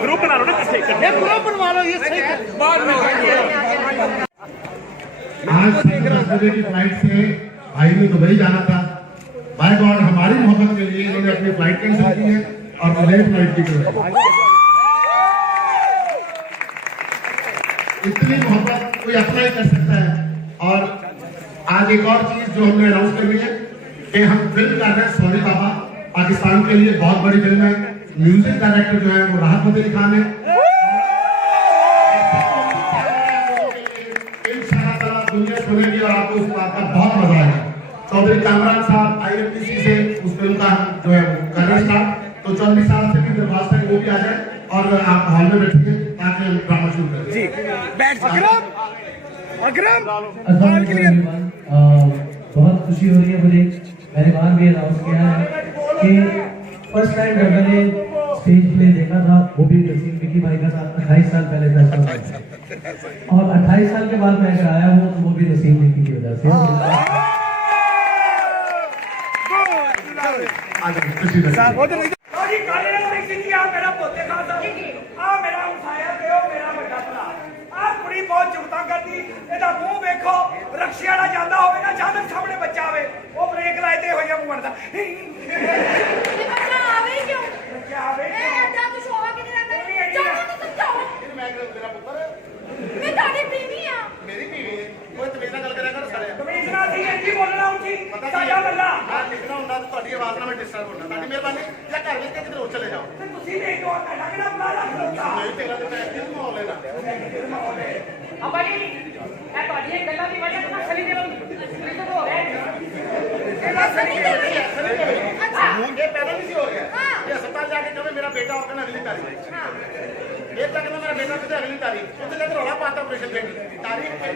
Group बना लो ना, group बनवा लो, ये सही बाद में। आज 10 बजे की फ्लाइट से भाई ने दुबई जाना था। बाय गॉड हमारी मोहब्बत के लिए इन्होंने अपनी फ्लाइट कैंसिल की है और मुझे फ्लाइट की है। इतनी मोहब्बत कोई अपना ही कर सकता है। और आज एक और चीज जो हमने अनाउंस करनी है कि हम फिल्म कर रहे हैं सॉरी बाबा, पाकिस्तान के लिए बहुत बड़ी फिल्म है। म्यूजिक डायरेक्टर जो है वो राहत फतेह खान है। इंशाअल्लाह दुनिया सुनेगी और आपको उस बात का बहुत मजा आएगा। चौधरी कामरान साहब IFPC से उस फिल्म का जो है कर रहे स्टार्ट, तो चौधरी साहब से भी दरख्वास्त है वो भी आ जाए और आप हॉल में बैठिए ताकि हम ड्रामा शुरू करें। जी बैठ बहुत खुशी हो रही है मुझे। मैंने बाहर भी अनाउंस किया है कि फर्स्ट टाइम जब मैंने स्टेज प्ले देखा था वो भी नसीम विकी भाई का साथ 28 साल पहले था, और 28 साल के बाद मैं अगर आया हूँ तो वो भी नसीम विकी की वजह से। बहुत जुगता करती ਇਹਦਾ ਮੂੰਹ ਵੇਖੋ, ਰਕਸ਼ੇ ਵਾਲਾ ਜਾਂਦਾ ਹੋਵੇ ਨਾ, ਅਚਾਨਕ ਸਾਹਮਣੇ ਬੱਚਾ ਆਵੇ, ਉਹ ਬ੍ਰੇਕ ਲਾਇਤੇ ਹੋਇਆ ਮੂੰਹ ਬਣਦਾ। ਬੱਚਾ ਆਵੇ ਕਿਉਂ? ਬੱਚਾ ਆਵੇ ਕਿਉਂ? ਐਡਾ ਕੁਝ ਹੋਵਾ ਕਿ ਨਹੀਂ ਰਹਿੰਦਾ। ਜਾਓ ਨੂੰ ਸਮਝਾਓ। ਮੈਂ ਮੇਰਾ ਪੁੱਤਰ, ਮੈਂ ਤੁਹਾਡੀ ਬੀਵੀ ਆ। ਮੇਰੀ ਬੀਵੀ ਹੈ। ਕੋਈ ਤਮੀਜ਼ ਨਾਲ ਗੱਲ ਕਰਿਆ ਕਰ ਸਾਲਿਆ। ਤਮੀਜ਼ ਨਾਲ ਸੀ ਕੀ ਬੋਲਣਾ ਉੱਚੀ, ਸਾਡਾ ਬੱਲਾ। ਹਾਂ ਲਿਖਣਾ ਹੁੰਦਾ ਤਾਂ ਤੁਹਾਡੀ ਆਵਾਜ਼ ਨਾਲ ਮੈਂ ਡਿਸਟਰਬ ਹੋਣਾ। ਤੁਹਾਡੀ ਮਿਹਰਬਾਨੀ, ਜਾਂ ਘਰ ਵਿੱਚ ਕਿਤੇ ਹੋਰ ਚਲੇ ਜਾਓ। ਤੇ ਤੁਸੀਂ ਦੇਖ ਲਓ ਤੁਹਾਡਾ ਕਿਹੜਾ ਬੁਲਾ ਰੱਖ ਲਓਗਾ। ਨਹੀਂ ਤੇਰਾ ਤੇ ਮੈਂ ਕਿਉਂ ਮਾਹੌਲ ਲੈਣਾ। ਅੱਬਾ ਜੀ ਇਹ ਤੁਹਾਡੀਆਂ ਗੱਲਾਂ ਦੀ ਵਜ੍ਹਾ ਤੋਂ ਸਲੀ ਦੇ ਹੋ ਰਿਹਾ ਹੈ। ਇਹ ਸਲੀ ਦੇ ਰਹੀ ਹੈ। ਅੱਛਾ ਇਹ ਪੈਦਾ ਨਹੀਂ ਸੀ ਹੋ ਰਿਹਾ। ਇਹ ਹਸਪਤਾਲ ਜਾ ਕੇ ਕਹੇ ਮੇਰਾ ਬੇਟਾ ਹੋ ਗਿਆ ਅਗਲੀ ਤਾਰੀਖ। ਇਹ ਤੱਕ ਨਾ ਮੇਰਾ ਬੇਟਾ ਕਿਤੇ ਅਗਲੀ ਤਾਰੀਖ ਉੱਥੇ ਜਾ ਕੇ ਰੌਲਾ ਪਾਤਾ ਆਪਰੇਸ਼ਨ ਦੇ ਤਾਰੀਖ पे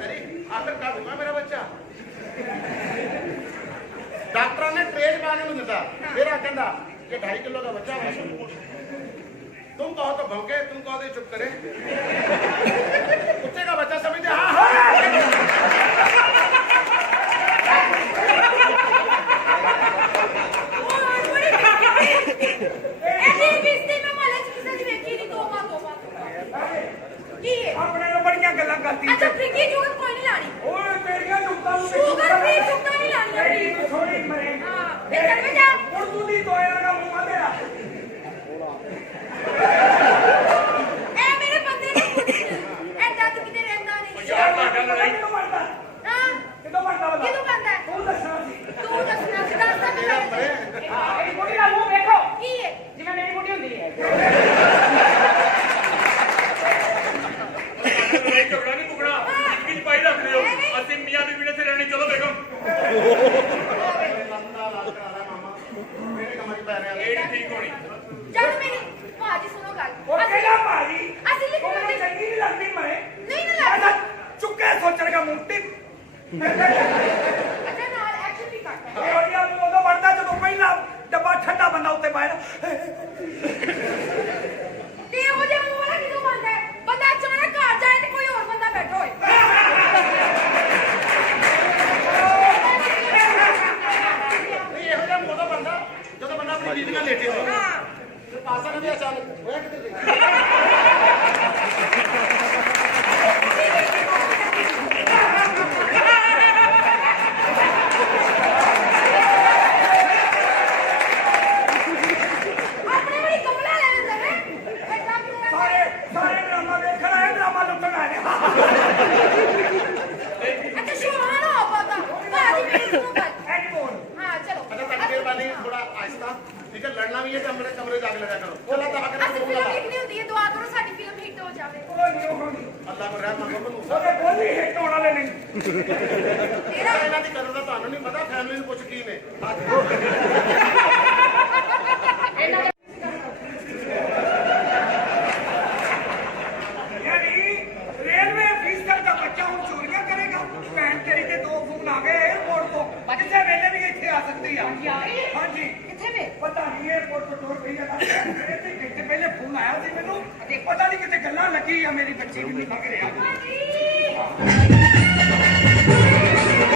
तारीख आखिर कब होगा मेरा बच्चा। डॉक्टर ने ट्रेज पाने में दिता, फिर कहता कि 2.5 किलो का बच्चा है। तुम कहो तो भौंके, तुम कहो तो चुप करे। कुत्ते का बच्चा समझते हाँ हाँ। अपने बड़ियां गल्लां करती। अच्छा फ्रिकी जुगत कोई नहीं लानी। ओए तेरियां जुगतां नु शुगर फ्री जुगतां नहीं लानी अपनी। थोड़ी मरे। हां इधर में जा। उर्दू दी दोया का मुंह आ तेरा। ए मेरे बंदे ने ऐदा तू किते रहंदा नहीं। यार ਤੁਹਾਡਾ ਲੜਾਈ ਕਿਉਂ ਮਰਦਾ? हां ਕਿਦੋਂ ਮਰਦਾ ਬਤਾ? ਕਿਦੋਂ ਮਰਦਾ? ਤੂੰ ਦੱਸਣਾ ਸੀ। ਤੂੰ ਦੱਸਣਾ ਸੀ, ਦੱਸਦਾ ਕਿਵੇਂ? ਹਾਂ ਇਹ ਬੁੱਢੀ ਦਾ ਮੂੰਹ ਵੇਖੋ। ਕੀ ਹੈ? ਜਿਵੇਂ ਮੇਰੀ ਬੁੱਢੀ ਹੁੰਦੀ ਹੈ। झगड़ा नहीं मुकना, इनकी पाई रख रहे हो। असि मियां बीवी ने से रहने चलो बेगम। मेरे कमर पे रहे ये नहीं ठीक होनी। चल मेरी भाजी सुनो गल। ओ केला भाजी? असि लिख मुझे चंगी नहीं लगती मरे। नहीं ना लगता। चुक्के सोचने का मुंह टिक। अच्छा नाल एक्शन भी करता है। और यार वो तो बढ़ता तो पहला डब्बा ठंडा बंदा उत्ते बाहर। ते हो जा मुंह वाला किदों बनदा है? बंदा अचानक घर जाए तो कोई और बंदा बैठा होए। नहीं ये हो जा मोटा बंदा जो तो बंदा अपनी बीवी का लेटे हो। हां फिर पासा ना भी अचानक होया किते। लड़ना भी है तो हमने कमरे जाके लड़ा करो। चलो तो अगर फिल्म लिखनी होती है, दुआ करो साडी फिल्म हिट हो जावे। अल्लाह को रहम करो। ओए बोली हिट होने वाले नहीं। तेरा इना दी करदा ਤੁਹਾਨੂੰ नहीं पता, फैमिली ਨੂੰ ਪੁੱਛ ਕੀ ਨੇ। यानी रेलवे ऑफिसर का बच्चा हूं चोरियां करेगा। भैन तेरी के 2 फोन आ गए एयरपोर्ट को, किसी वेले भी ਇੱਥੇ आ सकती है। हां जी पता नहीं एयरपोर्ट पर टूर गई है। पहले फोन आया थी मैनू, पता नहीं कितने गल्ला लगी है मेरी बच्ची भी निकल रहा।